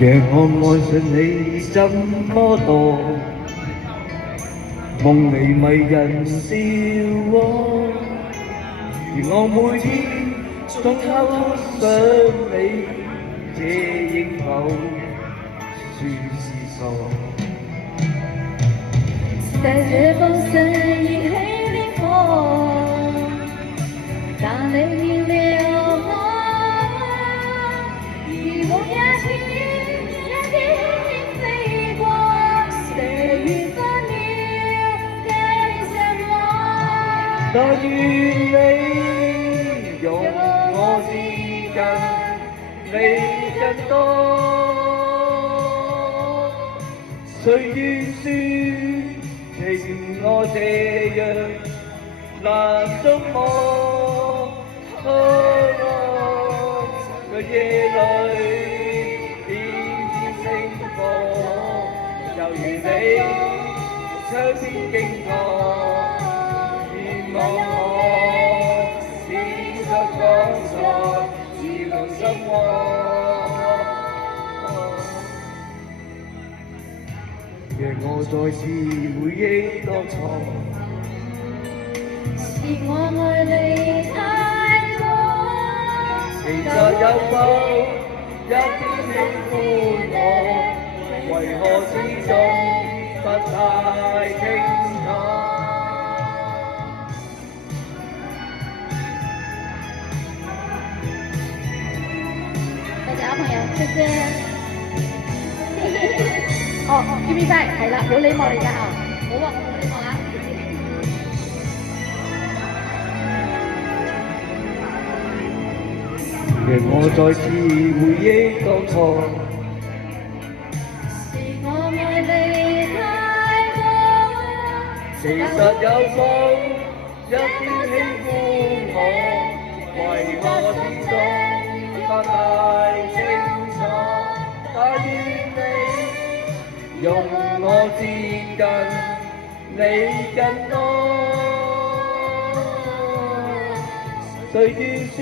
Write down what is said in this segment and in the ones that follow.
讓我愛上你怎麼多，夢裡迷人笑窩，而我每天總偷想你，這應否算是傻？在這風聲已黑烈火，當淚已流落，而我也聽飛過，歲月分秒該什麼？但願你容我接近你更多，誰願說情我這樣難捉摸？在夜裏點星火，猶如你窗邊經過，願望我閃出光彩，照亮心窩。讓我再次回憶當初，是我愛你太多，其實有否一點喜歡我？為何始終不太清楚？大家朋友，謝謝。哦，give me back，係啦，有禮貌嚟㗎啊，好啊，好禮貌啊。讓我再次回憶當初，是我愛你太多，其實有否一點喜歡我？為何始終不太清楚？但願你容我接近你更多，誰願說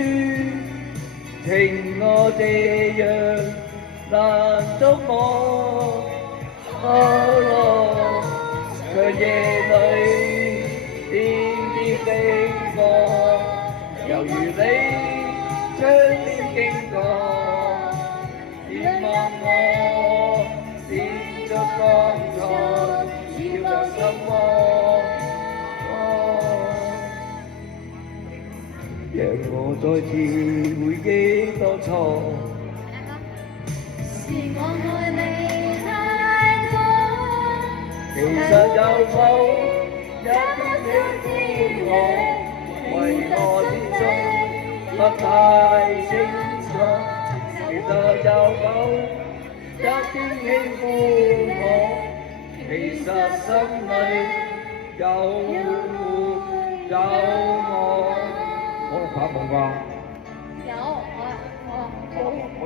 情我這樣難捉摸？長夜裏點點飛過，猶如你窗邊經過，願望我閃出光彩，照亮心窩。讓我再次回憶當初，是我愛你太多，其實有否一點喜歡我？為何始終不太清楚？其實有否一點喜歡我？其實心裏有我。我發夢啩？有我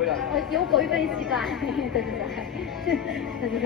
有舉飛時間，對對對，對對對。